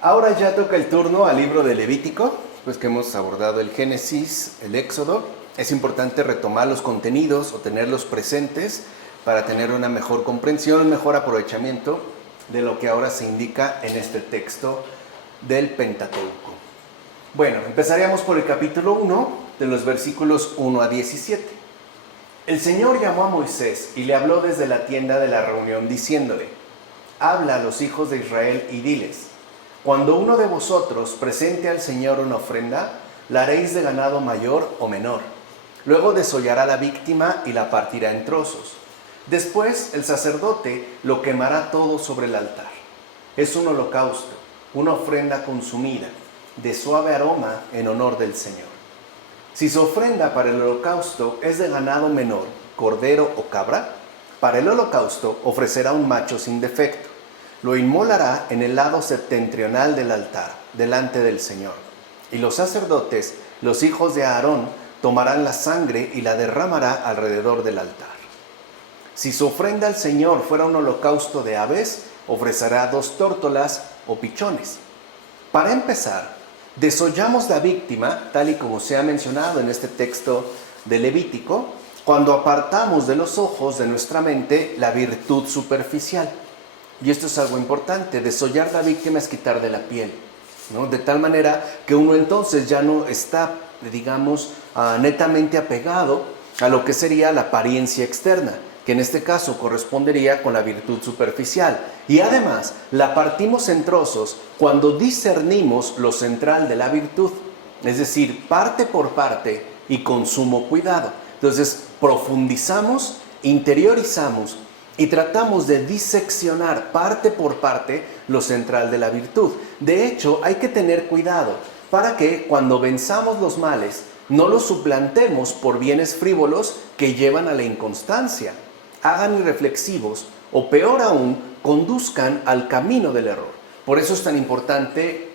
Ahora ya toca el turno al libro de Levítico, pues que hemos abordado el Génesis, el Éxodo. Es importante retomar los contenidos o tenerlos presentes para tener una mejor comprensión, un mejor aprovechamiento de lo que ahora se indica en este texto del Pentateuco. Bueno, empezaríamos por el capítulo 1, de los versículos 1 a 17. El Señor llamó a Moisés y le habló desde la tienda de la reunión diciéndole: habla a los hijos de Israel y diles: cuando uno de vosotros presente al Señor una ofrenda, la haréis de ganado mayor o menor. Luego desollará la víctima y la partirá en trozos. Después el sacerdote lo quemará todo sobre el altar. Es un holocausto, una ofrenda consumida, de suave aroma en honor del Señor. Si su ofrenda para el holocausto es de ganado menor, cordero o cabra, para el holocausto ofrecerá un macho sin defecto. Lo inmolará en el lado septentrional del altar, delante del Señor. Y los sacerdotes, los hijos de Aarón, tomarán la sangre y la derramará alrededor del altar. Si su ofrenda al Señor fuera un holocausto de aves, ofrecerá 2 tórtolas o pichones. Para empezar, desollamos la víctima, tal y como se ha mencionado en este texto de Levítico, cuando apartamos de los ojos de nuestra mente la virtud superficial. Y esto es algo importante: desollar la víctima es quitar de la piel, ¿no? De tal manera que uno entonces ya no está, digamos, netamente apegado a lo que sería la apariencia externa, que en este caso correspondería con la virtud superficial. Y además la partimos en trozos cuando discernimos lo central de la virtud, es decir, parte por parte y con sumo cuidado. Entonces profundizamos, interiorizamos y tratamos de diseccionar parte por parte lo central de la virtud. De hecho, hay que tener cuidado para que cuando venzamos los males no los suplantemos por bienes frívolos que llevan a la inconstancia, hagan irreflexivos o, peor aún, conduzcan al camino del error. Por eso es tan importante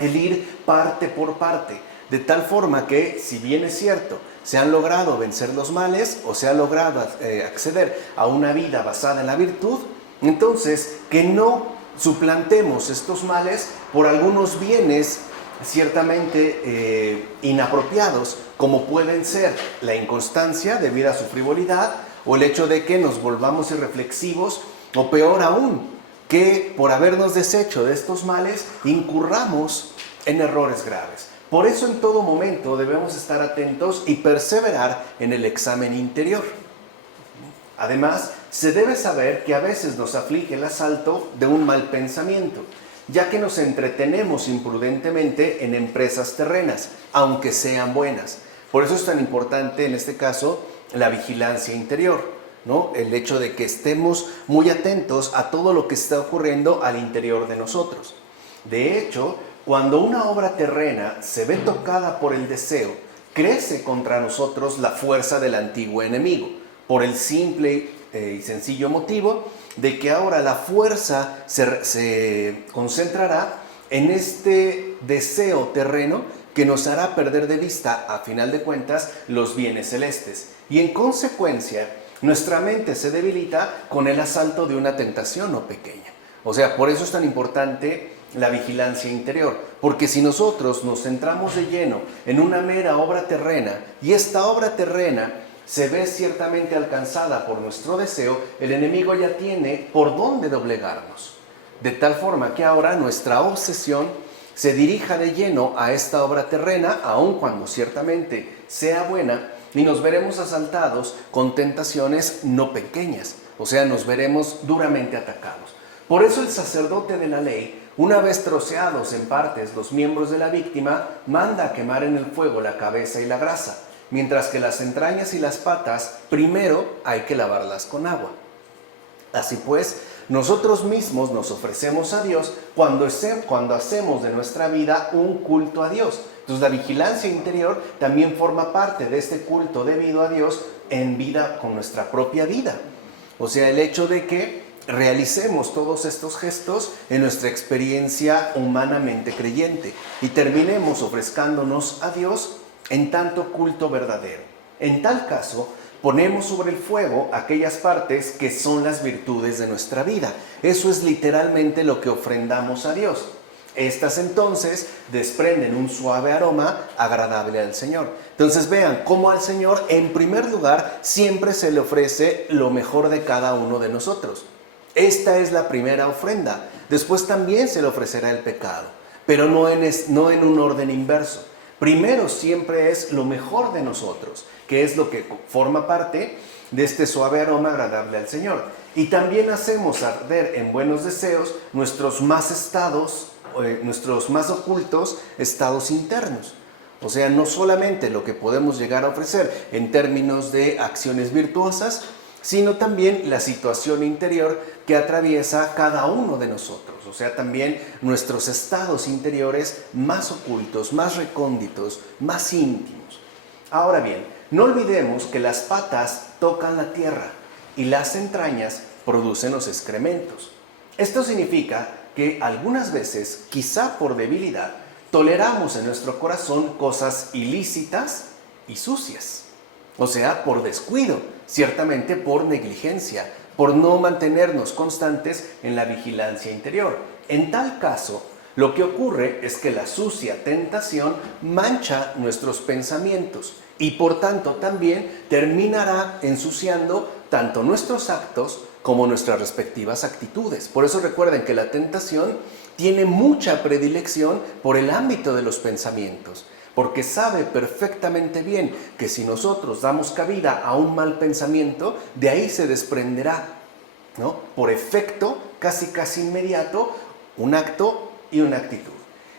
el ir parte por parte, de tal forma que, si bien es cierto, se han logrado vencer los males o se ha logrado acceder a una vida basada en la virtud, entonces que no suplantemos estos males por algunos bienes ciertamente inapropiados, como pueden ser la inconstancia debido a su frivolidad, o el hecho de que nos volvamos irreflexivos, o peor aún, que por habernos deshecho de estos males incurramos en errores graves. Por eso en todo momento debemos estar atentos y perseverar en el examen interior. Además, se debe saber que a veces nos aflige el asalto de un mal pensamiento, ya que nos entretenemos imprudentemente en empresas terrenas, aunque sean buenas. Por eso es tan importante en este caso la vigilancia interior, ¿no? El hecho de que estemos muy atentos a todo lo que está ocurriendo al interior de nosotros. De hecho, cuando una obra terrena se ve tocada por el deseo, crece contra nosotros la fuerza del antiguo enemigo, por el simple y sencillo motivo de que ahora la fuerza se concentrará en este deseo terreno que nos hará perder de vista, a final de cuentas, los bienes celestes. Y en consecuencia, nuestra mente se debilita con el asalto de una tentación no pequeña. O sea, por eso es tan importante la vigilancia interior, porque si nosotros nos centramos de lleno en una mera obra terrena, y esta obra terrena se ve ciertamente alcanzada por nuestro deseo, el enemigo ya tiene por dónde doblegarnos, de tal forma que ahora nuestra obsesión se dirija de lleno a esta obra terrena, aun cuando ciertamente sea buena, y nos veremos asaltados con tentaciones no pequeñas, o sea, nos veremos duramente atacados. Por eso el sacerdote de la ley, una vez troceados en partes los miembros de la víctima, manda a quemar en el fuego la cabeza y la grasa, mientras que las entrañas y las patas primero hay que lavarlas con agua. Así pues, nosotros mismos nos ofrecemos a Dios cuando hacemos de nuestra vida un culto a Dios. Entonces la vigilancia interior también forma parte de este culto debido a Dios en vida con nuestra propia vida. O sea, el hecho de que realicemos todos estos gestos en nuestra experiencia humanamente creyente y terminemos ofrezcándonos a Dios en tanto culto verdadero. En tal caso, ponemos sobre el fuego aquellas partes que son las virtudes de nuestra vida. Eso es literalmente lo que ofrendamos a Dios. Estas entonces desprenden un suave aroma agradable al Señor. Entonces vean cómo al Señor, en primer lugar, siempre se le ofrece lo mejor de cada uno de nosotros. Esta es la primera ofrenda. Después también se le ofrecerá el pecado, pero no en un orden inverso. Primero siempre es lo mejor de nosotros, que es lo que forma parte de este suave aroma agradable al Señor. Y también hacemos arder en buenos deseos nuestros más ocultos estados internos. O sea, no solamente lo que podemos llegar a ofrecer en términos de acciones virtuosas, sino también la situación interior que atraviesa cada uno de nosotros. O sea, también nuestros estados interiores más ocultos, más recónditos, más íntimos. Ahora bien, no olvidemos que las patas tocan la tierra y las entrañas producen los excrementos. Esto significa que algunas veces, quizá por debilidad, toleramos en nuestro corazón cosas ilícitas y sucias. O sea, por descuido, ciertamente por negligencia, por no mantenernos constantes en la vigilancia interior. En tal caso, lo que ocurre es que la sucia tentación mancha nuestros pensamientos y por tanto también terminará ensuciando tanto nuestros actos como nuestras respectivas actitudes. Por eso recuerden que la tentación tiene mucha predilección por el ámbito de los pensamientos, porque sabe perfectamente bien que si nosotros damos cabida a un mal pensamiento, de ahí se desprenderá, ¿no?, por efecto casi inmediato, un acto y una actitud.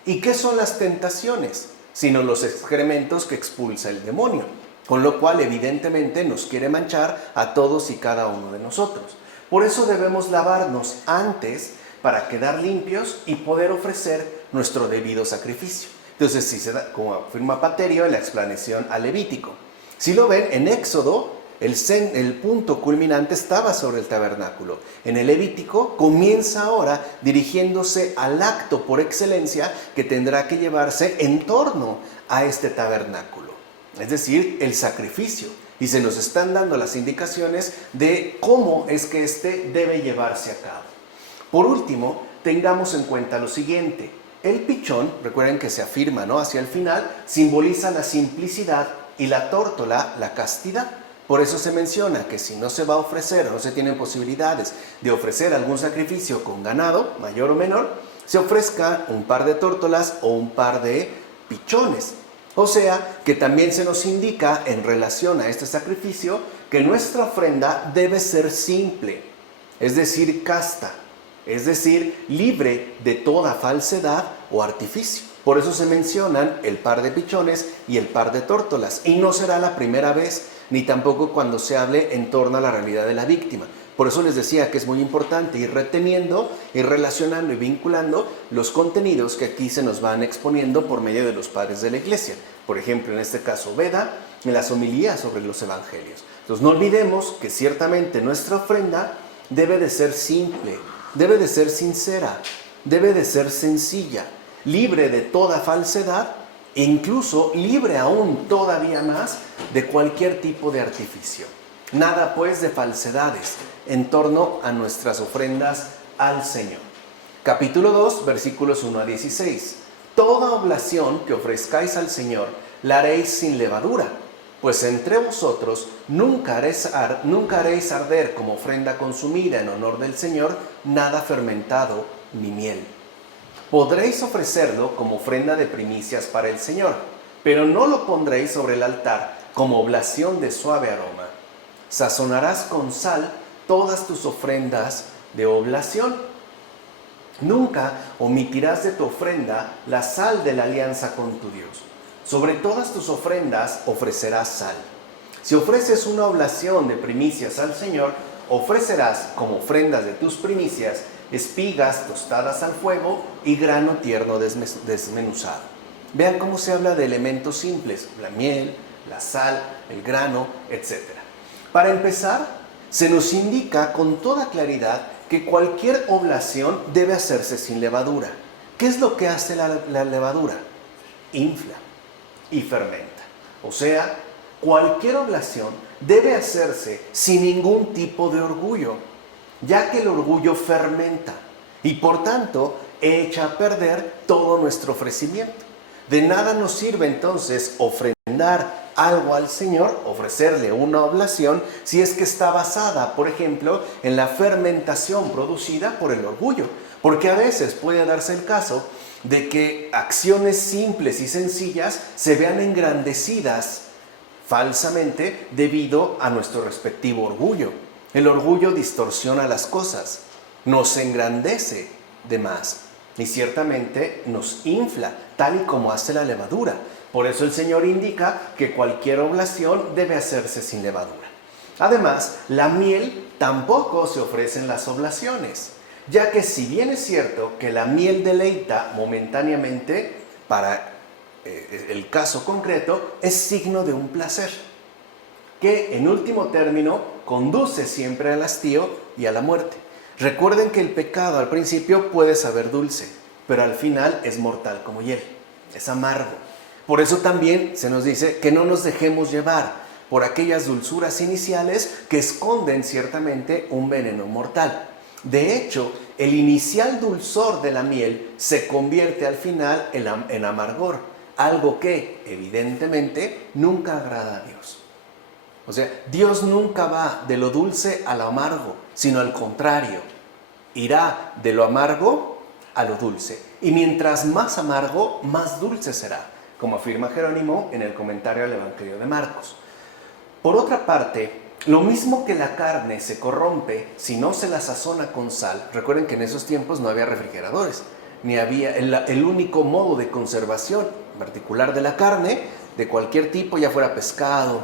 ¿Y qué son las tentaciones? Sino los excrementos que expulsa el demonio, con lo cual evidentemente nos quiere manchar a todos y cada uno de nosotros. Por eso debemos lavarnos antes para quedar limpios y poder ofrecer nuestro debido sacrificio. Entonces, si se da, como afirma Paterio en la explanación al Levítico. Si lo ven, en Éxodo, el punto culminante estaba sobre el tabernáculo. En el Levítico comienza ahora dirigiéndose al acto por excelencia que tendrá que llevarse en torno a este tabernáculo. Es decir, el sacrificio. Y se nos están dando las indicaciones de cómo es que este debe llevarse a cabo. Por último, tengamos en cuenta lo siguiente. El pichón, recuerden que se afirma, ¿no?, hacia el final, simboliza la simplicidad y la tórtola, la castidad. Por eso se menciona que si no se va a ofrecer o no se tienen posibilidades de ofrecer algún sacrificio con ganado, mayor o menor, se ofrezca un par de tórtolas o un par de pichones. O sea, que también se nos indica en relación a este sacrificio que nuestra ofrenda debe ser simple, es decir, casta, es decir, libre de toda falsedad o artificio. Por eso se mencionan el par de pichones y el par de tórtolas. Y no será la primera vez, ni tampoco cuando se hable en torno a la realidad de la víctima. Por eso les decía que es muy importante ir reteniendo, ir relacionando y vinculando los contenidos que aquí se nos van exponiendo por medio de los padres de la iglesia. Por ejemplo, en este caso, Beda, en las homilías sobre los evangelios. Entonces, no olvidemos que ciertamente nuestra ofrenda debe de ser simple, debe de ser sincera, debe de ser sencilla, libre de toda falsedad e incluso libre aún todavía más de cualquier tipo de artificio. Nada pues de falsedades en torno a nuestras ofrendas al Señor. Capítulo 2, versículos 1 a 16. Toda oblación que ofrezcáis al Señor la haréis sin levadura, pues entre vosotros nunca haréis arder como ofrenda consumida en honor del Señor nada fermentado ni miel. Podréis ofrecerlo como ofrenda de primicias para el Señor, pero no lo pondréis sobre el altar como oblación de suave aroma. Sazonarás con sal todas tus ofrendas de oblación. Nunca omitirás de tu ofrenda la sal de la alianza con tu Dios. Sobre todas tus ofrendas ofrecerás sal. Si ofreces una oblación de primicias al Señor, ofrecerás como ofrendas de tus primicias espigas tostadas al fuego y grano tierno desmenuzado. Vean cómo se habla de elementos simples, la miel, la sal, el grano, etc. Para empezar, se nos indica con toda claridad que cualquier oblación debe hacerse sin levadura. ¿Qué es lo que hace la levadura? Infla y fermenta. O sea, cualquier oblación debe hacerse sin ningún tipo de orgullo, ya que el orgullo fermenta y por tanto echa a perder todo nuestro ofrecimiento. De nada nos sirve entonces ofrendar algo al Señor, ofrecerle una oblación, si es que está basada, por ejemplo, en la fermentación producida por el orgullo. Porque a veces puede darse el caso de que acciones simples y sencillas se vean engrandecidas falsamente debido a nuestro respectivo orgullo. El orgullo distorsiona las cosas, nos engrandece de más y ciertamente nos infla, tal y como hace la levadura. Por eso el Señor indica que cualquier oblación debe hacerse sin levadura. Además, la miel tampoco se ofrece en las oblaciones, ya que si bien es cierto que la miel deleita momentáneamente, para el caso concreto, es signo de un placer, que en último término conduce siempre al hastío y a la muerte. Recuerden que el pecado al principio puede saber dulce, pero al final es mortal como hiel, es amargo. Por eso también se nos dice que no nos dejemos llevar por aquellas dulzuras iniciales que esconden ciertamente un veneno mortal. De hecho, el inicial dulzor de la miel se convierte al final en amargor, algo que evidentemente nunca agrada a Dios. O sea, Dios nunca va de lo dulce a lo amargo, sino al contrario, irá de lo amargo a lo dulce. Y mientras más amargo, más dulce será, como afirma Jerónimo en el comentario al Evangelio de Marcos. Por otra parte, lo mismo que la carne se corrompe si no se la sazona con sal. Recuerden que en esos tiempos no había refrigeradores, ni había el único modo de conservación particular de la carne, de cualquier tipo, ya fuera pescado,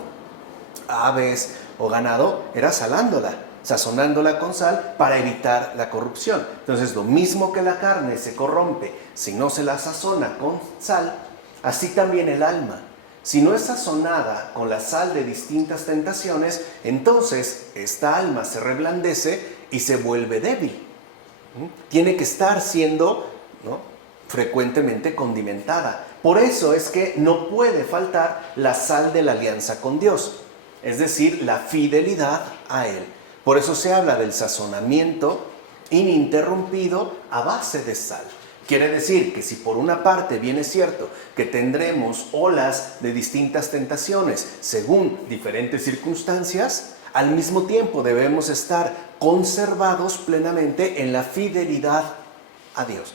aves o ganado, era salándola, sazonándola con sal para evitar la corrupción. Entonces, lo mismo que la carne se corrompe si no se la sazona con sal, así también el alma. Si no es sazonada con la sal de distintas tentaciones, entonces esta alma se reblandece y se vuelve débil. Tiene que estar siendo, ¿no?, frecuentemente condimentada. Por eso es que no puede faltar la sal de la alianza con Dios, es decir, la fidelidad a Él. Por eso se habla del sazonamiento ininterrumpido a base de sal. Quiere decir que si por una parte bien es cierto que tendremos olas de distintas tentaciones según diferentes circunstancias, al mismo tiempo debemos estar conservados plenamente en la fidelidad a Dios.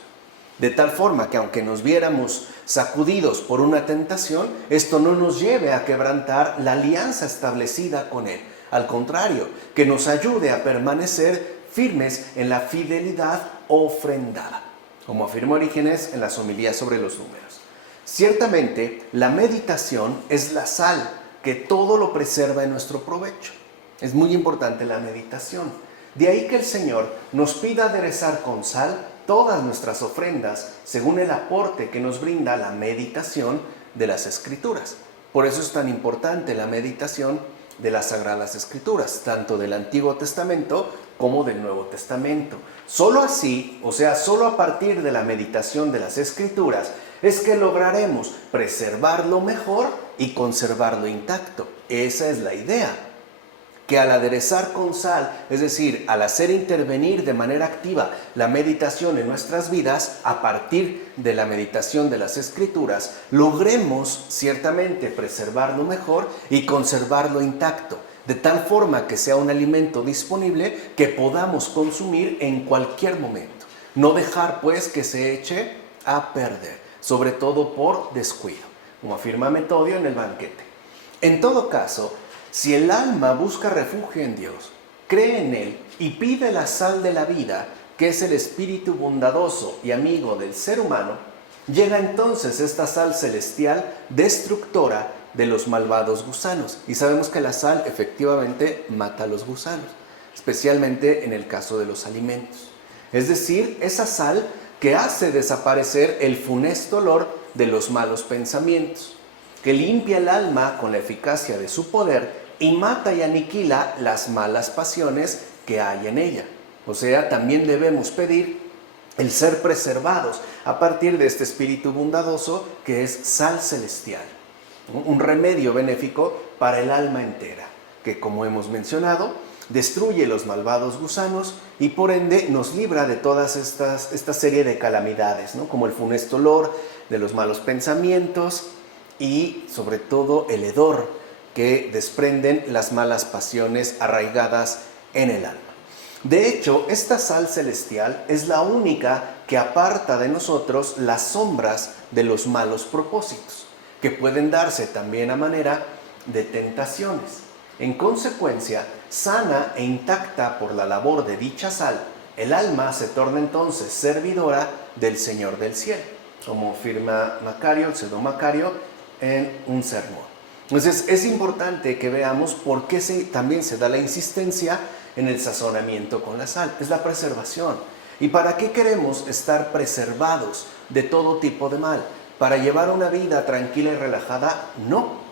De tal forma que aunque nos viéramos sacudidos por una tentación, esto no nos lleve a quebrantar la alianza establecida con Él. Al contrario, que nos ayude a permanecer firmes en la fidelidad ofrendada, como afirmó Orígenes en las homilías sobre los números. Ciertamente, la meditación es la sal que todo lo preserva en nuestro provecho. Es muy importante la meditación. De ahí que el Señor nos pida aderezar con sal todas nuestras ofrendas según el aporte que nos brinda la meditación de las Escrituras. Por eso es tan importante la meditación de las Sagradas Escrituras, tanto del Antiguo Testamento como del Nuevo Testamento. Solo así, o sea, solo a partir de la meditación de las Escrituras, es que lograremos preservarlo mejor y conservarlo intacto. Esa es la idea. Que al aderezar con sal, es decir, al hacer intervenir de manera activa la meditación en nuestras vidas, a partir de la meditación de las Escrituras, logremos ciertamente preservarlo mejor y conservarlo intacto, de tal forma que sea un alimento disponible que podamos consumir en cualquier momento. No dejar pues que se eche a perder, sobre todo por descuido, como afirma Metodio en el banquete. En todo caso, si el alma busca refugio en Dios, cree en Él y pide la sal de la vida, que es el espíritu bondadoso y amigo del ser humano, llega entonces esta sal celestial destructora de los malvados gusanos. Y sabemos que la sal efectivamente mata a los gusanos, especialmente en el caso de los alimentos. Es decir, esa sal que hace desaparecer el funesto olor de los malos pensamientos, que limpia el alma con la eficacia de su poder y mata y aniquila las malas pasiones que hay en ella. O sea, también debemos pedir el ser preservados a partir de este espíritu bondadoso que es sal celestial, un remedio benéfico para el alma entera, que como hemos mencionado, destruye los malvados gusanos y por ende nos libra de todas esta serie de calamidades, ¿no? Como el funesto olor de los malos pensamientos y sobre todo el hedor que desprenden las malas pasiones arraigadas en el alma. De hecho, esta sal celestial es la única que aparta de nosotros las sombras de los malos propósitos, que pueden darse también a manera de tentaciones. En consecuencia, sana e intacta por la labor de dicha sal, el alma se torna entonces servidora del Señor del cielo, como afirma Macario, el pseudo Macario, en un sermón. Entonces, es importante que veamos por qué también se da la insistencia en el sazonamiento con la sal. Es la preservación. ¿Y para qué queremos estar preservados de todo tipo de mal? ¿Para llevar una vida tranquila y relajada? No.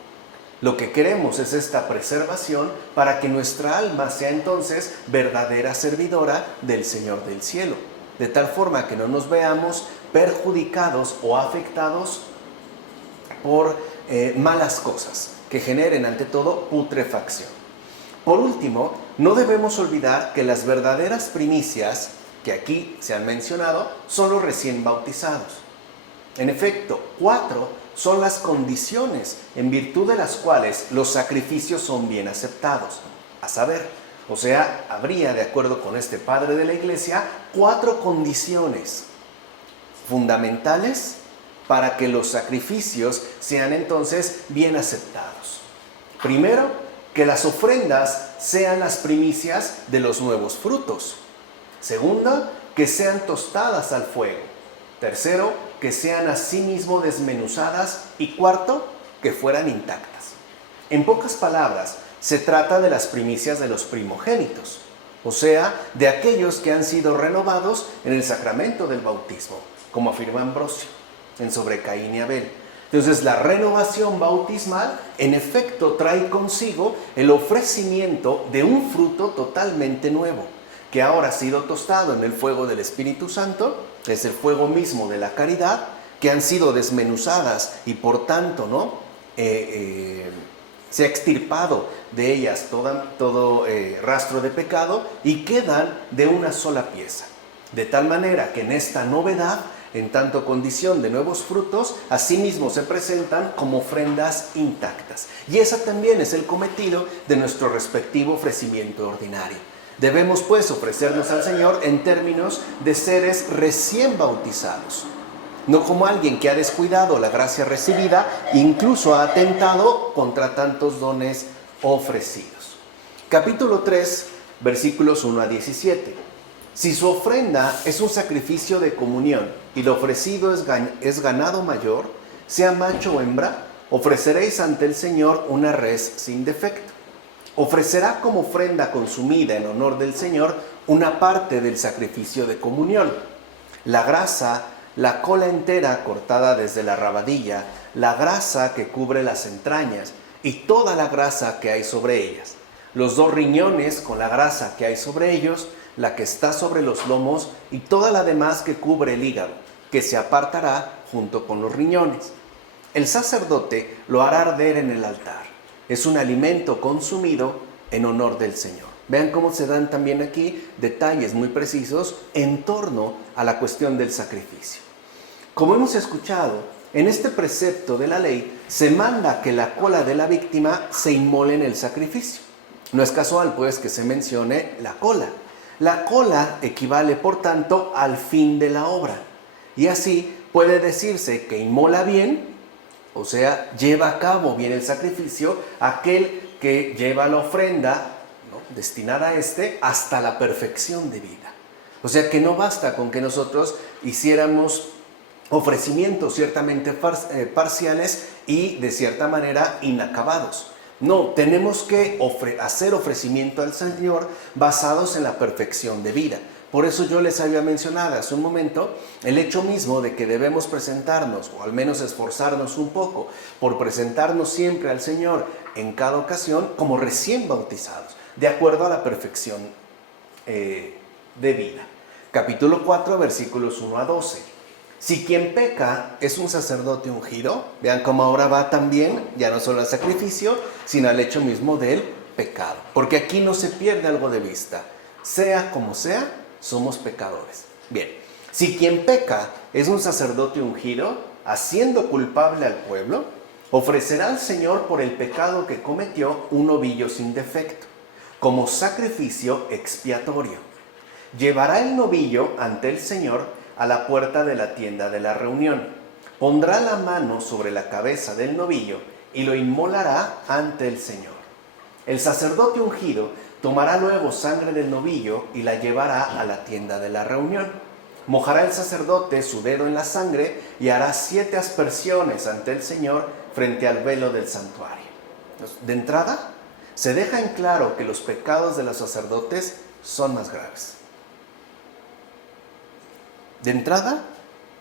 Lo que queremos es esta preservación para que nuestra alma sea entonces verdadera servidora del Señor del cielo, de tal forma que no nos veamos perjudicados o afectados por malas cosas que generen ante todo putrefacción. Por último, no debemos olvidar que las verdaderas primicias que aquí se han mencionado son los recién bautizados. En efecto, 4 son las condiciones en virtud de las cuales los sacrificios son bien aceptados. A saber, o sea, habría, de acuerdo con este padre de la iglesia, 4 condiciones fundamentales para que los sacrificios sean entonces bien aceptados. Primero, que las ofrendas sean las primicias de los nuevos frutos. Segundo, que sean tostadas al fuego. Tercero, que sean asimismo desmenuzadas. Y cuarto, que fueran intactas. En pocas palabras, se trata de las primicias de los primogénitos, o sea, de aquellos que han sido renovados en el sacramento del bautismo, como afirma Ambrosio en Sobre Caín y Abel. Entonces, la renovación bautismal, en efecto, trae consigo el ofrecimiento de un fruto totalmente nuevo, que ahora ha sido tostado en el fuego del Espíritu Santo, es el fuego mismo de la caridad, que han sido desmenuzadas y por tanto, ¿no? Se ha extirpado de ellas todo rastro de pecado y quedan de una sola pieza. De tal manera que en esta novedad, en tanto condición de nuevos frutos, asimismo se presentan como ofrendas intactas. Y ese también es el cometido de nuestro respectivo ofrecimiento ordinario. Debemos pues ofrecernos al Señor en términos de seres recién bautizados, no como alguien que ha descuidado la gracia recibida, incluso ha atentado contra tantos dones ofrecidos. Capítulo 3, versículos 1 a 17. Si su ofrenda es un sacrificio de comunión y lo ofrecido es ganado mayor, sea macho o hembra, ofreceréis ante el Señor una res sin defecto. Ofrecerá como ofrenda consumida en honor del Señor una parte del sacrificio de comunión. La grasa, la cola entera cortada desde la rabadilla, la grasa que cubre las entrañas y toda la grasa que hay sobre ellas. Los 2 riñones con la grasa que hay sobre ellos, la que está sobre los lomos y toda la demás que cubre el hígado, que se apartará junto con los riñones. El sacerdote lo hará arder en el altar. Es un alimento consumido en honor del Señor. Vean cómo se dan también aquí detalles muy precisos en torno a la cuestión del sacrificio. Como hemos escuchado, en este precepto de la ley se manda que la cola de la víctima se inmole en el sacrificio. No es casual, pues, que se mencione la cola. La cola equivale, por tanto, al fin de la obra. Y así puede decirse que inmola bien, o sea, lleva a cabo bien el sacrificio, aquel que lleva la ofrenda, ¿no?, destinada a hasta la perfección de vida. O sea, que no basta con que nosotros hiciéramos ofrecimientos ciertamente parciales y de cierta manera inacabados. No, tenemos que hacer ofrecimiento al Señor basados en la perfección de vida. Por eso yo les había mencionado hace un momento el hecho mismo de que debemos presentarnos, o al menos esforzarnos un poco, por presentarnos siempre al Señor en cada ocasión como recién bautizados, de acuerdo a la perfección de vida. Capítulo 4, versículos 1 a 12. Si quien peca es un sacerdote ungido, vean cómo ahora va también, ya no solo al sacrificio, sino al hecho mismo del pecado. Porque aquí no se pierde algo de vista. Sea como sea, somos pecadores. Bien, si quien peca es un sacerdote ungido, haciendo culpable al pueblo, ofrecerá al Señor por el pecado que cometió un novillo sin defecto, como sacrificio expiatorio. Llevará el novillo ante el Señor a la puerta de la tienda de la reunión. Pondrá la mano sobre la cabeza del novillo y lo inmolará ante el Señor. El sacerdote ungido tomará luego sangre del novillo y la llevará a la tienda de la reunión. Mojará el sacerdote su dedo en la sangre y hará 7 aspersiones ante el Señor frente al velo del santuario. De entrada, se deja en claro que los pecados de los sacerdotes son más graves. De entrada,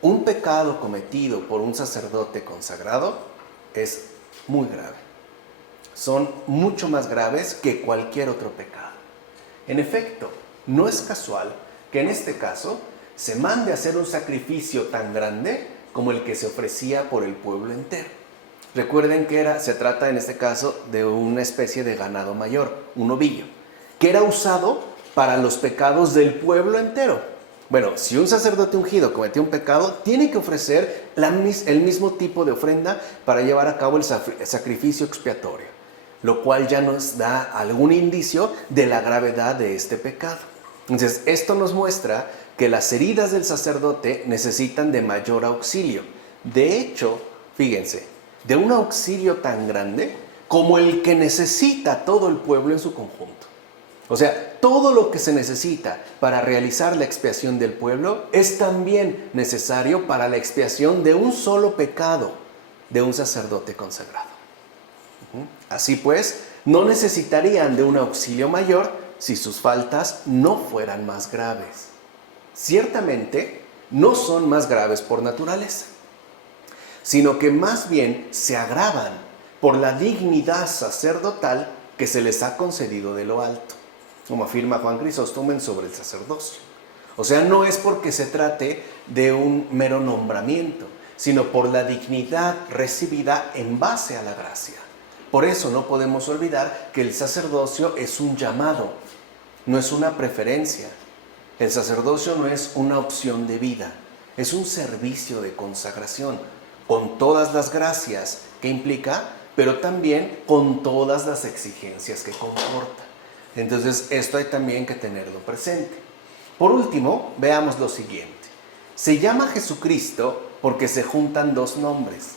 un pecado cometido por un sacerdote consagrado es muy grave. Son mucho más graves que cualquier otro pecado. En efecto, no es casual que en este caso se mande a hacer un sacrificio tan grande como el que se ofrecía por el pueblo entero. Recuerden que se trata en este caso de una especie de ganado mayor, un novillo, que era usado para los pecados del pueblo entero. Bueno, si un sacerdote ungido cometió un pecado, tiene que ofrecer el mismo tipo de ofrenda para llevar a cabo el sacrificio expiatorio, lo cual ya nos da algún indicio de la gravedad de este pecado. Entonces, esto nos muestra que las heridas del sacerdote necesitan de mayor auxilio. De hecho, fíjense, de un auxilio tan grande como el que necesita todo el pueblo en su conjunto. O sea, todo lo que se necesita para realizar la expiación del pueblo es también necesario para la expiación de un solo pecado de un sacerdote consagrado. Así pues, no necesitarían de un auxilio mayor si sus faltas no fueran más graves. Ciertamente, no son más graves por naturaleza, sino que más bien se agravan por la dignidad sacerdotal que se les ha concedido de lo alto, como afirma Juan Crisóstomo sobre el sacerdocio. O sea, no es porque se trate de un mero nombramiento, sino por la dignidad recibida en base a la gracia. Por eso no podemos olvidar que el sacerdocio es un llamado, no es una preferencia. El sacerdocio no es una opción de vida, es un servicio de consagración, con todas las gracias que implica, pero también con todas las exigencias que comporta. Entonces, esto hay también que tenerlo presente. Por último, veamos lo siguiente. Se llama Jesucristo porque se juntan 2 nombres.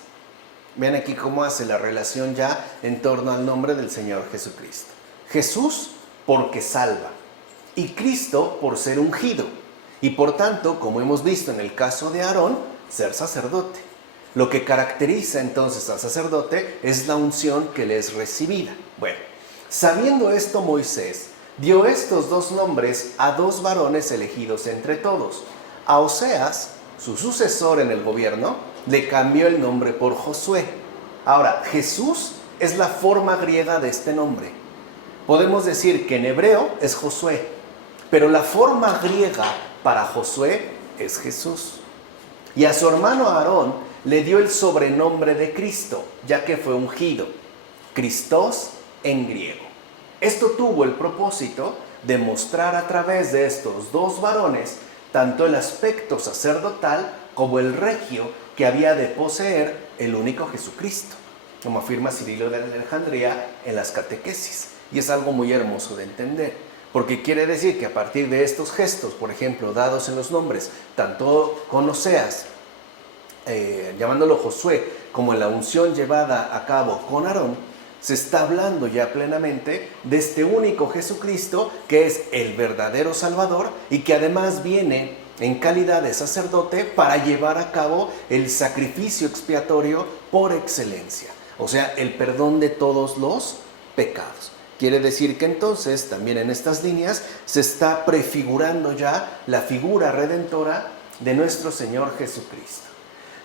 Vean aquí cómo hace la relación ya en torno al nombre del Señor Jesucristo. Jesús porque salva y Cristo por ser ungido. Y por tanto, como hemos visto en el caso de Aarón, ser sacerdote. Lo que caracteriza entonces al sacerdote es la unción que le es recibida. Bueno, sabiendo esto, Moisés dio estos 2 nombres a 2 varones elegidos entre todos. A Oseas, su sucesor en el gobierno, le cambió el nombre por Josué. Ahora, Jesús es la forma griega de este nombre. Podemos decir que en hebreo es Josué, pero la forma griega para Josué es Jesús. Y a su hermano Aarón le dio el sobrenombre de Cristo, ya que fue ungido. Christos en griego. Esto tuvo el propósito de mostrar a través de estos 2 varones tanto el aspecto sacerdotal como el regio que había de poseer el único Jesucristo, como afirma Cirilo de Alejandría en las catequesis. Y es algo muy hermoso de entender, porque quiere decir que a partir de estos gestos, por ejemplo, dados en los nombres, tanto con Oseas, llamándolo Josué, como en la unción llevada a cabo con Aarón, se está hablando ya plenamente de este único Jesucristo que es el verdadero Salvador y que además viene en calidad de sacerdote para llevar a cabo el sacrificio expiatorio por excelencia, o sea, el perdón de todos los pecados. Quiere decir que entonces, también en estas líneas, se está prefigurando ya la figura redentora de nuestro Señor Jesucristo.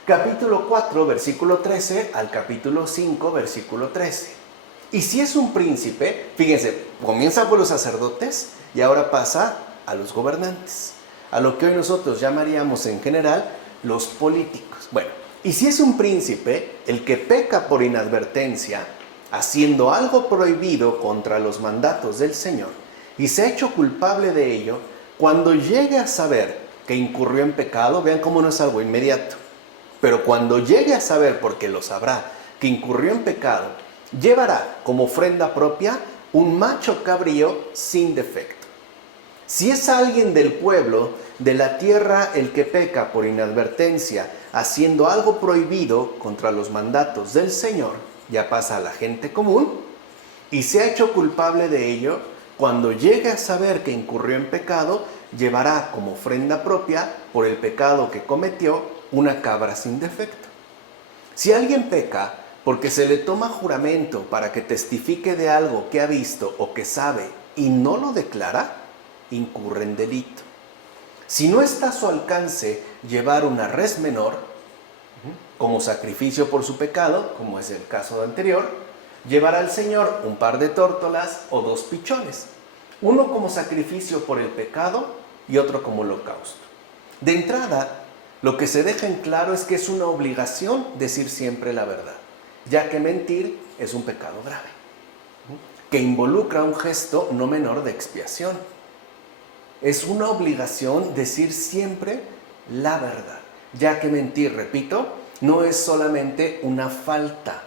Capítulo 4, versículo 13 al capítulo 5, versículo 13. Y si es un príncipe, fíjense, comienza por los sacerdotes y ahora pasa a los gobernantes, a lo que hoy nosotros llamaríamos en general los políticos. Bueno, y si es un príncipe, el que peca por inadvertencia, haciendo algo prohibido contra los mandatos del Señor, y se ha hecho culpable de ello, cuando llegue a saber que incurrió en pecado, vean cómo no es algo inmediato, pero cuando llegue a saber, porque lo sabrá, que incurrió en pecado, llevará como ofrenda propia un macho cabrío sin defecto. Si es alguien del pueblo, de la tierra, el que peca por inadvertencia, haciendo algo prohibido contra los mandatos del Señor, ya pasa a la gente común, y se ha hecho culpable de ello, cuando llegue a saber que incurrió en pecado, llevará como ofrenda propia, por el pecado que cometió, una cabra sin defecto. Si alguien peca porque se le toma juramento para que testifique de algo que ha visto o que sabe y no lo declara, incurre en delito. Si no está a su alcance llevar una res menor, como sacrificio por su pecado, como es el caso anterior, llevará al Señor un par de tórtolas o 2 pichones, uno como sacrificio por el pecado y otro como holocausto. De entrada, lo que se deja en claro es que es una obligación decir siempre la verdad, ya que mentir es un pecado grave, que involucra un gesto no menor de expiación. Es una obligación decir siempre la verdad, ya que mentir, repito, no es solamente una falta,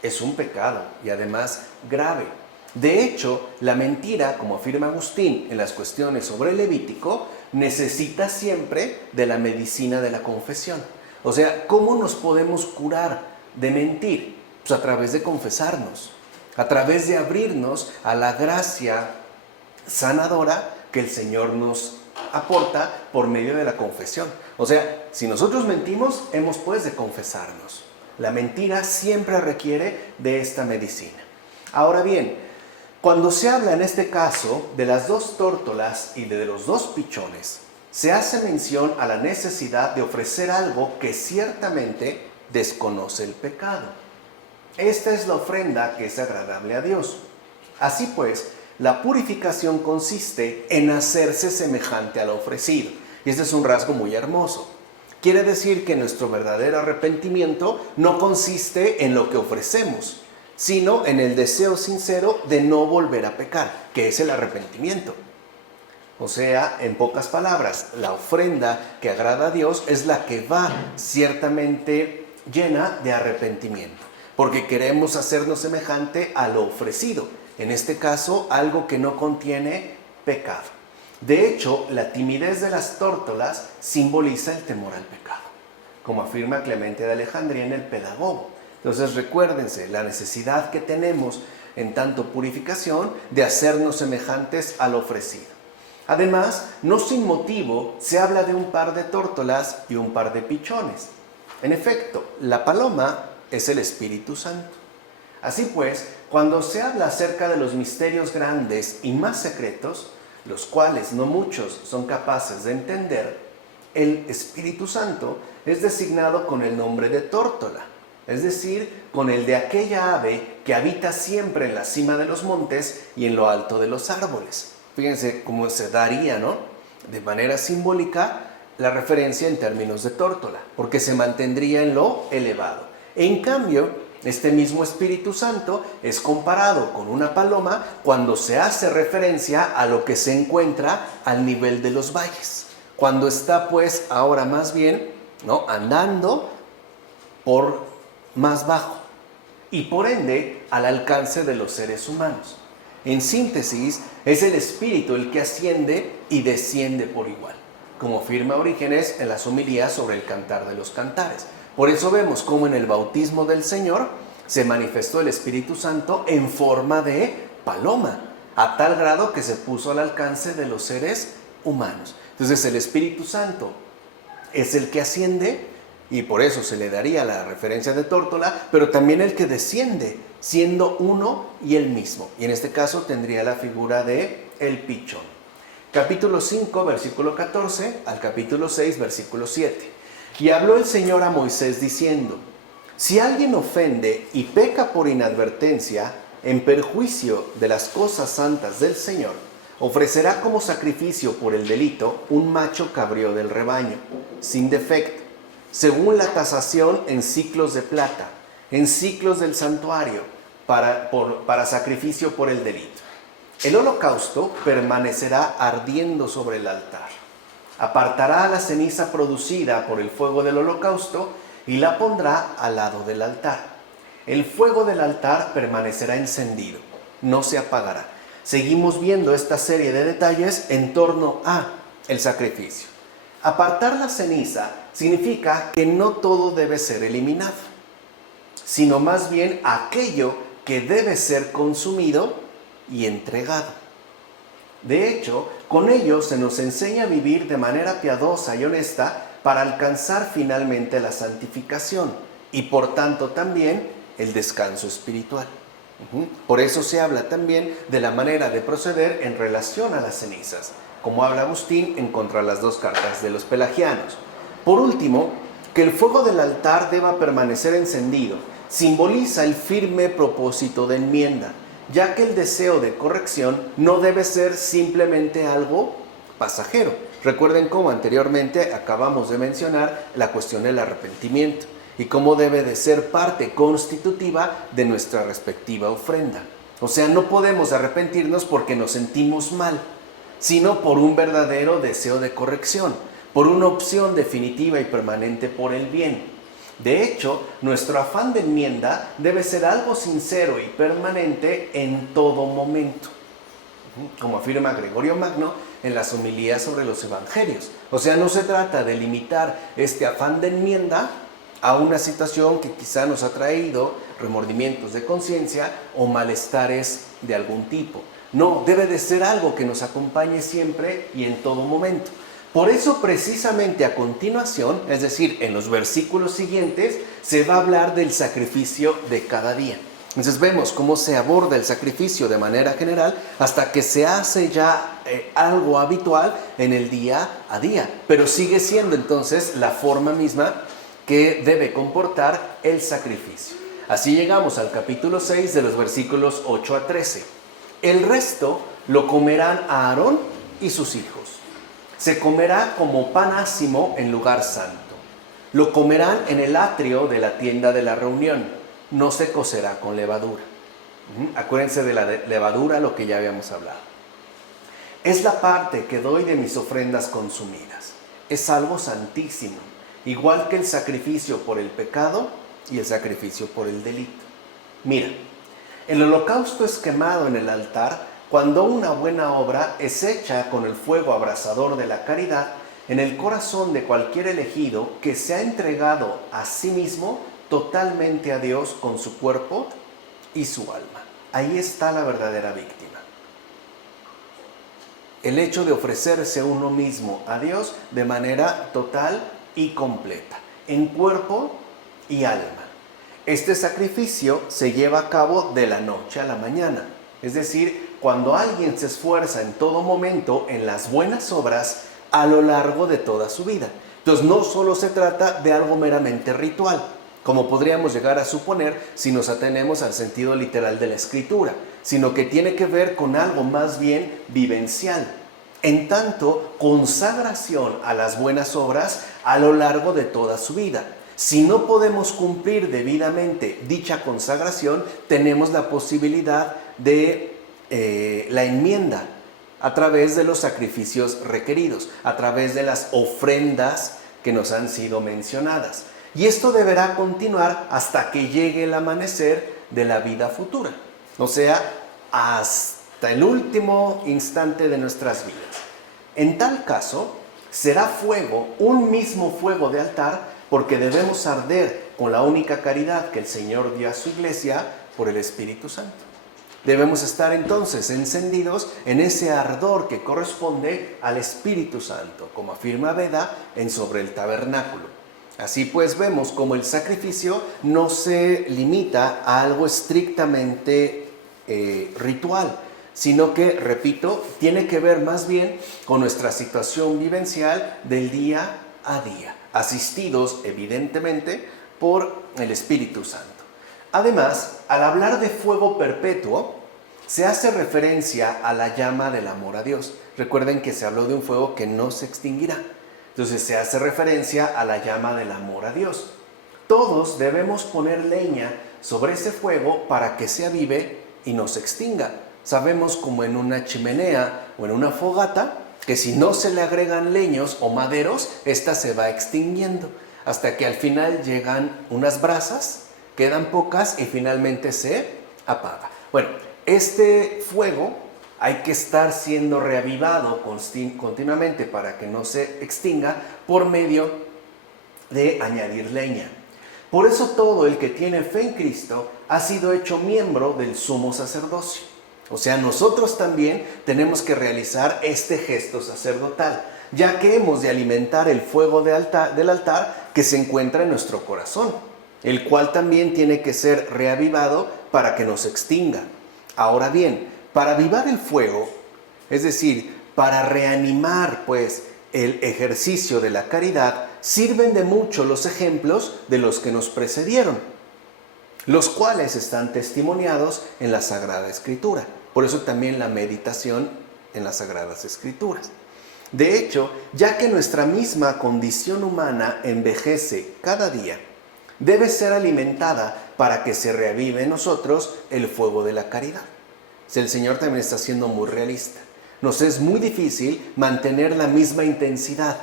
es un pecado y además grave. De hecho, la mentira, como afirma Agustín en las cuestiones sobre el Levítico, necesita siempre de la medicina de la confesión. O sea, ¿cómo nos podemos curar de mentir? Pues a través de confesarnos, a través de abrirnos a la gracia sanadora que el Señor nos aporta por medio de la confesión. O sea, si nosotros mentimos, hemos pues de confesarnos. La mentira siempre requiere de esta medicina. Ahora bien, cuando se habla en este caso de las 2 tórtolas y de los 2 pichones, se hace mención a la necesidad de ofrecer algo que ciertamente desconoce el pecado. Esta es la ofrenda que es agradable a Dios. Así pues, la purificación consiste en hacerse semejante al ofrecido. Y este es un rasgo muy hermoso. Quiere decir que nuestro verdadero arrepentimiento no consiste en lo que ofrecemos, sino en el deseo sincero de no volver a pecar, que es el arrepentimiento. O sea, en pocas palabras, la ofrenda que agrada a Dios es la que va ciertamente llena de arrepentimiento, porque queremos hacernos semejante a lo ofrecido. En este caso, algo que no contiene pecado. De hecho, la timidez de las tórtolas simboliza el temor al pecado, como afirma Clemente de Alejandría en el Pedagogo. Entonces, recuérdense la necesidad que tenemos en tanto purificación de hacernos semejantes al ofrecido. Además, no sin motivo, se habla de un par de tórtolas y un par de pichones. En efecto, la paloma es el Espíritu Santo. Así pues, cuando se habla acerca de los misterios grandes y más secretos, los cuales no muchos son capaces de entender, el Espíritu Santo es designado con el nombre de tórtola, es decir, con el de aquella ave que habita siempre en la cima de los montes y en lo alto de los árboles. Fíjense cómo se daría, ¿no?, de manera simbólica la referencia en términos de tórtola, porque se mantendría en lo elevado. En cambio, este mismo Espíritu Santo es comparado con una paloma cuando se hace referencia a lo que se encuentra al nivel de los valles, cuando está pues ahora más bien, ¿no?, andando por más bajo y por ende al alcance de los seres humanos. En síntesis, es el Espíritu el que asciende y desciende por igual, como afirma Orígenes en las homilías sobre el Cantar de los Cantares. Por eso vemos cómo en el bautismo del Señor se manifestó el Espíritu Santo en forma de paloma, a tal grado que se puso al alcance de los seres humanos. Entonces el Espíritu Santo es el que asciende, y por eso se le daría la referencia de tórtola, pero también el que desciende, siendo uno y el mismo. Y en este caso tendría la figura de el pichón. Capítulo 5, versículo 14, al capítulo 6, versículo 7. Y habló el Señor a Moisés diciendo: si alguien ofende y peca por inadvertencia, en perjuicio de las cosas santas del Señor, ofrecerá como sacrificio por el delito un macho cabrío del rebaño, sin defecto, según la tasación en siclos de plata, en ciclos del santuario para sacrificio por el delito. El holocausto permanecerá ardiendo sobre el altar. Apartará la ceniza producida por el fuego del holocausto y la pondrá al lado del altar. El fuego del altar permanecerá encendido, no se apagará. Seguimos viendo esta serie de detalles en torno a el sacrificio. Apartar la ceniza significa que no todo debe ser eliminado, sino más bien aquello que debe ser consumido y entregado. De hecho, con ello se nos enseña a vivir de manera piadosa y honesta para alcanzar finalmente la santificación y por tanto también el descanso espiritual. Por eso se habla también de la manera de proceder en relación a las cenizas, como habla Agustín en contra de las dos cartas de los pelagianos. Por último, que el fuego del altar deba permanecer encendido simboliza el firme propósito de enmienda, ya que el deseo de corrección no debe ser simplemente algo pasajero. Recuerden cómo anteriormente acabamos de mencionar la cuestión del arrepentimiento y cómo debe de ser parte constitutiva de nuestra respectiva ofrenda. O sea, no podemos arrepentirnos porque nos sentimos mal, sino por un verdadero deseo de corrección, por una opción definitiva y permanente por el bien. De hecho, nuestro afán de enmienda debe ser algo sincero y permanente en todo momento, como afirma Gregorio Magno en las homilías sobre los evangelios. O sea, no se trata de limitar este afán de enmienda a una situación que quizá nos ha traído remordimientos de conciencia o malestares de algún tipo. No, debe de ser algo que nos acompañe siempre y en todo momento. Por eso precisamente a continuación, es decir, en los versículos siguientes, se va a hablar del sacrificio de cada día. Entonces vemos cómo se aborda el sacrificio de manera general hasta que se hace ya algo habitual en el día a día. Pero sigue siendo entonces la forma misma que debe comportar el sacrificio. Así llegamos al capítulo 6 de los versículos 8 a 13. El resto lo comerán Aarón y sus hijos. Se comerá como pan ácimo en lugar santo. Lo comerán en el atrio de la tienda de la reunión. No se cocerá con levadura. Acuérdense de la levadura, lo que ya habíamos hablado. Es la parte que doy de mis ofrendas consumidas. Es algo santísimo, igual que el sacrificio por el pecado y el sacrificio por el delito. Mira, el holocausto es quemado en el altar cuando una buena obra es hecha con el fuego abrasador de la caridad en el corazón de cualquier elegido que se ha entregado a sí mismo totalmente a Dios con su cuerpo y su alma. Ahí está la verdadera víctima. El hecho de ofrecerse uno mismo a Dios de manera total y completa, en cuerpo y alma. Este sacrificio se lleva a cabo de la noche a la mañana, es decir, cuando alguien se esfuerza en todo momento en las buenas obras a lo largo de toda su vida. Entonces no solo se trata de algo meramente ritual, como podríamos llegar a suponer si nos atenemos al sentido literal de la escritura, sino que tiene que ver con algo más bien vivencial, en tanto consagración a las buenas obras a lo largo de toda su vida. Si no podemos cumplir debidamente dicha consagración, tenemos la posibilidad de la enmienda a través de los sacrificios requeridos, a través de las ofrendas que nos han sido mencionadas. Y esto deberá continuar hasta que llegue el amanecer de la vida futura, o sea, hasta el último instante de nuestras vidas. En tal caso, será fuego, un mismo fuego de altar, porque debemos arder con la única caridad que el Señor dio a su iglesia por el Espíritu Santo. Debemos estar entonces encendidos en ese ardor que corresponde al Espíritu Santo, como afirma Beda en Sobre el Tabernáculo. Así pues vemos como el sacrificio no se limita a algo estrictamente ritual, sino que, repito, tiene que ver más bien con nuestra situación vivencial del día a día, asistidos evidentemente por el Espíritu Santo. Además, al hablar de fuego perpetuo, se hace referencia a la llama del amor a Dios. Recuerden que se habló de un fuego que no se extinguirá. Entonces se hace referencia a la llama del amor a Dios. Todos debemos poner leña sobre ese fuego para que se avive y no se extinga. Sabemos, como en una chimenea o en una fogata, que si no se le agregan leños o maderos, esta se va extinguiendo, hasta que al final llegan unas brasas, quedan pocas y finalmente se apaga. Bueno, este fuego hay que estar siendo reavivado continuamente para que no se extinga por medio de añadir leña. Por eso todo el que tiene fe en Cristo ha sido hecho miembro del sumo sacerdocio. O sea, nosotros también tenemos que realizar este gesto sacerdotal, ya que hemos de alimentar el fuego del altar que se encuentra en nuestro corazón, el cual también tiene que ser reavivado para que no se extinga. Ahora bien, para avivar el fuego, es decir, para reanimar pues el ejercicio de la caridad, sirven de mucho los ejemplos de los que nos precedieron, los cuales están testimoniados en la Sagrada Escritura. Por eso también la meditación en las Sagradas Escrituras. De hecho, ya que nuestra misma condición humana envejece cada día, debe ser alimentada para que se reavive en nosotros el fuego de la caridad. El Señor también está siendo muy realista. Nos es muy difícil mantener la misma intensidad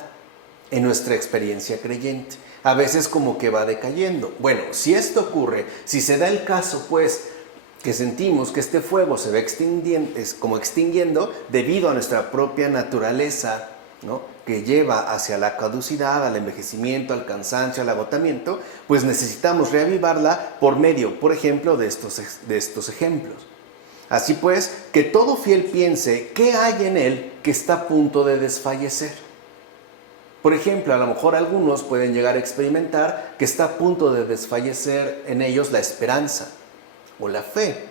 en nuestra experiencia creyente. A veces como que va decayendo. Bueno, si esto ocurre, si se da el caso pues que sentimos que este fuego se va extinguiendo debido a nuestra propia naturaleza, ¿no?, que lleva hacia la caducidad, al envejecimiento, al cansancio, al agotamiento, pues necesitamos reavivarla por medio, por ejemplo, de estos ejemplos. Así pues, que todo fiel piense qué hay en él que está a punto de desfallecer. Por ejemplo, a lo mejor algunos pueden llegar a experimentar que está a punto de desfallecer en ellos la esperanza, o la fe,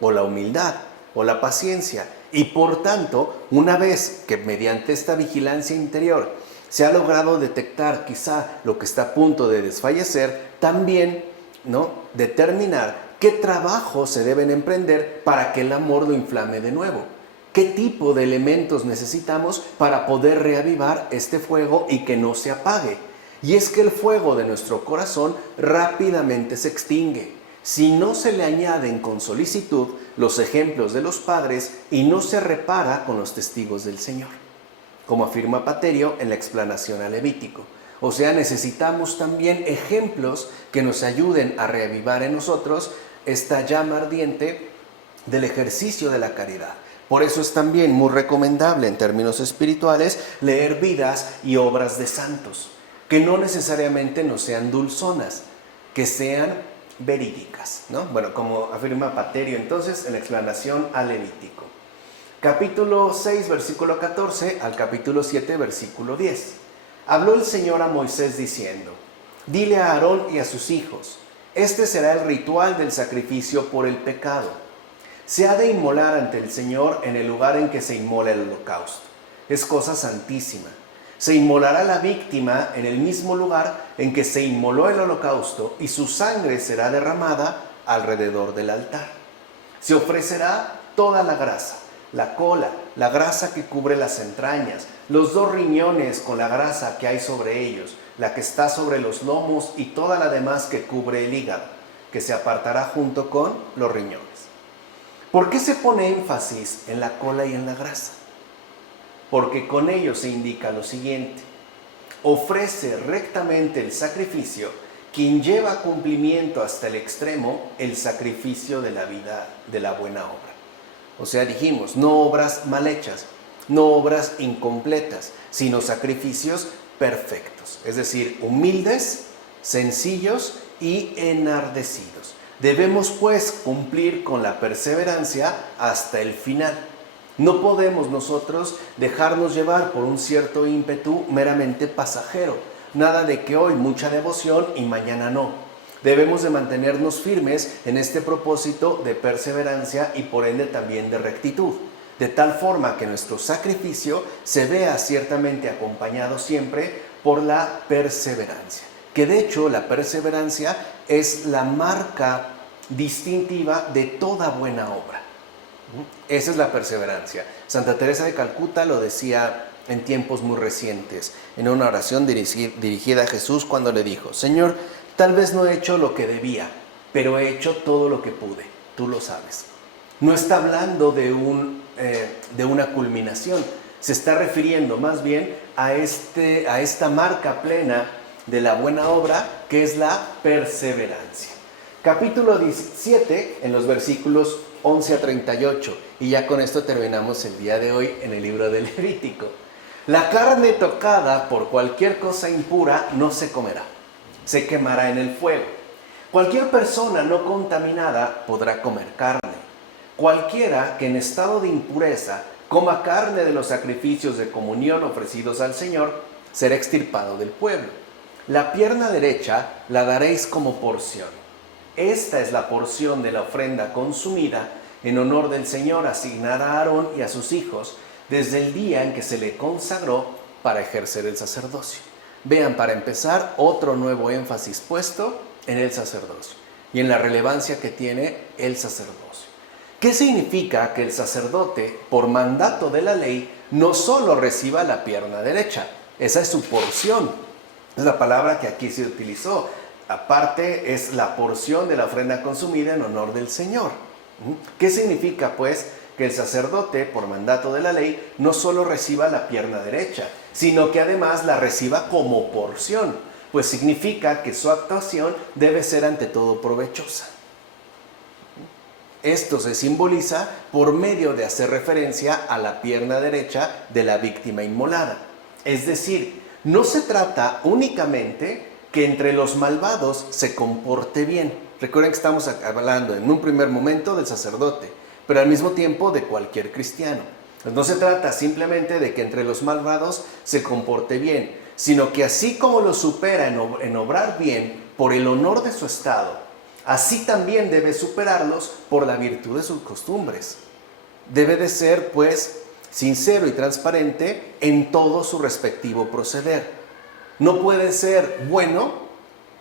o la humildad, o la paciencia. Y por tanto, una vez que mediante esta vigilancia interior se ha logrado detectar quizá lo que está a punto de desfallecer, también, ¿no?, determinar qué trabajos se deben emprender para que el amor lo inflame de nuevo. ¿Qué tipo de elementos necesitamos para poder reavivar este fuego y que no se apague? Y es que el fuego de nuestro corazón rápidamente se extingue si no se le añaden con solicitud los ejemplos de los padres y no se repara con los testigos del Señor, como afirma Paterio en la explanación a Levítico. O sea, necesitamos también ejemplos que nos ayuden a reavivar en nosotros esta llama ardiente del ejercicio de la caridad. Por eso es también muy recomendable en términos espirituales leer vidas y obras de santos, que no necesariamente no sean dulzonas, que sean verídicas, ¿no? Bueno, como afirma Paterio entonces en la explanación a Levítico. Capítulo 6, versículo 14 al capítulo 7, versículo 10. Habló el Señor a Moisés diciendo: dile a Aarón y a sus hijos, este será el ritual del sacrificio por el pecado. Se ha de inmolar ante el Señor en el lugar en que se inmola el holocausto. Es cosa santísima. Se inmolará la víctima en el mismo lugar en que se inmoló el holocausto y su sangre será derramada alrededor del altar. Se ofrecerá toda la grasa, la cola, la grasa que cubre las entrañas, los 2 riñones con la grasa que hay sobre ellos, la que está sobre los lomos y toda la demás que cubre el hígado, que se apartará junto con los riñones. ¿Por qué se pone énfasis en la cola y en la grasa? Porque con ello se indica lo siguiente: ofrece rectamente el sacrificio quien lleva a cumplimiento hasta el extremo el sacrificio de la vida, de la buena obra. O sea, dijimos, no obras mal hechas, no obras incompletas, sino sacrificios perfectos, es decir, humildes, sencillos y enardecidos. Debemos pues cumplir con la perseverancia hasta el final. No podemos nosotros dejarnos llevar por un cierto ímpetu meramente pasajero. Nada de que hoy mucha devoción y mañana no. Debemos de mantenernos firmes en este propósito de perseverancia y por ende también de rectitud, de tal forma que nuestro sacrificio se vea ciertamente acompañado siempre por la perseverancia. Que de hecho la perseverancia es la marca distintiva de toda buena obra. Esa es la perseverancia. Santa Teresa de Calcuta lo decía en tiempos muy recientes, en una oración dirigida a Jesús cuando le dijo: Señor, Tal vez no he hecho lo que debía, pero he hecho todo lo que pude. Tú lo sabes. No está hablando de una culminación. Se está refiriendo más bien a esta marca plena de la buena obra, que es la perseverancia. Capítulo 17, en los versículos 11 a 38. Y ya con esto terminamos el día de hoy en el libro del Levítico. La carne tocada por cualquier cosa impura no se comerá, se quemará en el fuego. Cualquier persona no contaminada podrá comer carne. Cualquiera que en estado de impureza coma carne de los sacrificios de comunión ofrecidos al Señor, será extirpado del pueblo. La pierna derecha la daréis como porción. Esta es la porción de la ofrenda consumida en honor del Señor, asignada a Aarón y a sus hijos, desde el día en que se le consagró para ejercer el sacerdocio. Vean, para empezar, otro nuevo énfasis puesto en el sacerdocio y en la relevancia que tiene el sacerdocio. ¿Qué significa que el sacerdote, por mandato de la ley, no solo reciba la pierna derecha? Esa es su porción. Es la palabra que aquí se utilizó. Aparte, es la porción de la ofrenda consumida en honor del Señor. ¿Qué significa, pues, que el sacerdote, por mandato de la ley, no solo reciba la pierna derecha, sino que además la reciba como porción? Pues significa que su actuación debe ser ante todo provechosa. Esto se simboliza por medio de hacer referencia a la pierna derecha de la víctima inmolada. Es decir, no se trata únicamente que entre los malvados se comporte bien. Recuerden que estamos hablando en un primer momento del sacerdote, pero al mismo tiempo de cualquier cristiano. No se trata simplemente de que entre los malvados se comporte bien, sino que así como lo supera en obrar bien por el honor de su estado, así también debe superarlos por la virtud de sus costumbres. Debe de ser, pues, sincero y transparente en todo su respectivo proceder. No puede ser bueno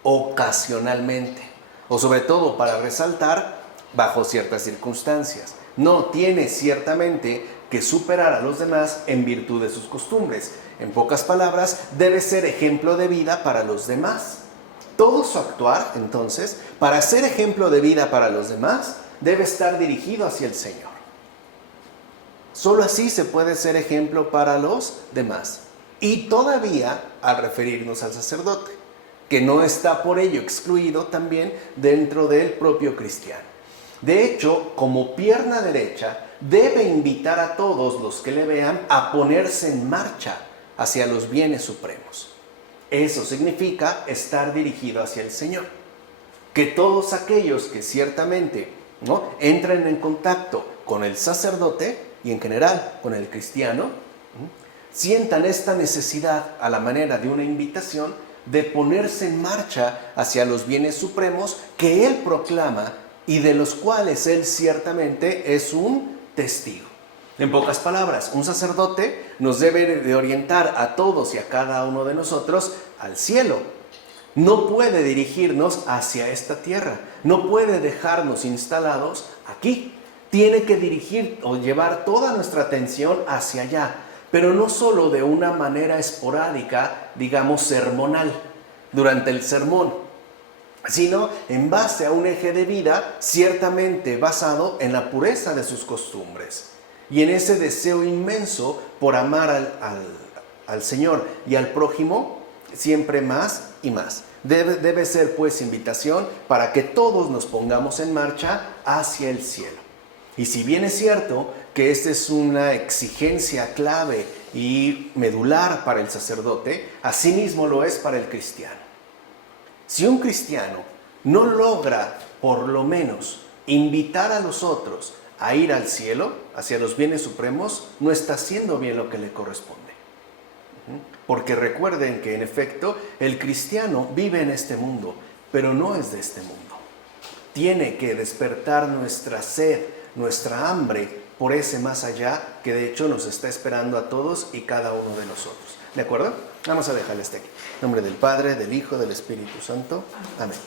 ocasionalmente, o sobre todo para resaltar bajo ciertas circunstancias. No, tiene ciertamente que superar a los demás en virtud de sus costumbres. En pocas palabras, debe ser ejemplo de vida para los demás. Todo su actuar, entonces, para ser ejemplo de vida para los demás, debe estar dirigido hacia el Señor. Solo así se puede ser ejemplo para los demás. Y todavía, al referirnos al sacerdote, que no está por ello excluido también dentro del propio cristiano. De hecho, como pierna derecha, debe invitar a todos los que le vean a ponerse en marcha hacia los bienes supremos. Eso significa estar dirigido hacia el Señor. Que todos aquellos que ciertamente entren en contacto con el sacerdote y en general con el cristiano, sientan esta necesidad a la manera de una invitación de ponerse en marcha hacia los bienes supremos que Él proclama y de los cuales Él ciertamente es un testigo. En pocas palabras, un sacerdote nos debe de orientar a todos y a cada uno de nosotros al cielo. No puede dirigirnos hacia esta tierra, no puede dejarnos instalados aquí. Tiene que dirigir o llevar toda nuestra atención hacia allá, pero no solo de una manera esporádica, digamos sermonal, durante el sermón, sino en base a un eje de vida ciertamente basado en la pureza de sus costumbres y en ese deseo inmenso por amar al Señor y al prójimo siempre más y más. Debe ser pues invitación para que todos nos pongamos en marcha hacia el cielo. Y si bien es cierto que esta es una exigencia clave y medular para el sacerdote, asimismo lo es para el cristiano. Si un cristiano no logra, por lo menos, invitar a los otros a ir al cielo, hacia los bienes supremos, no está haciendo bien lo que le corresponde. Porque recuerden que, en efecto, el cristiano vive en este mundo, pero no es de este mundo. Tiene que despertar nuestra sed, nuestra hambre por ese más allá que de hecho nos está esperando a todos y cada uno de nosotros. ¿De acuerdo? Vamos a dejarle hasta aquí. En nombre del Padre, del Hijo, del Espíritu Santo. Amén.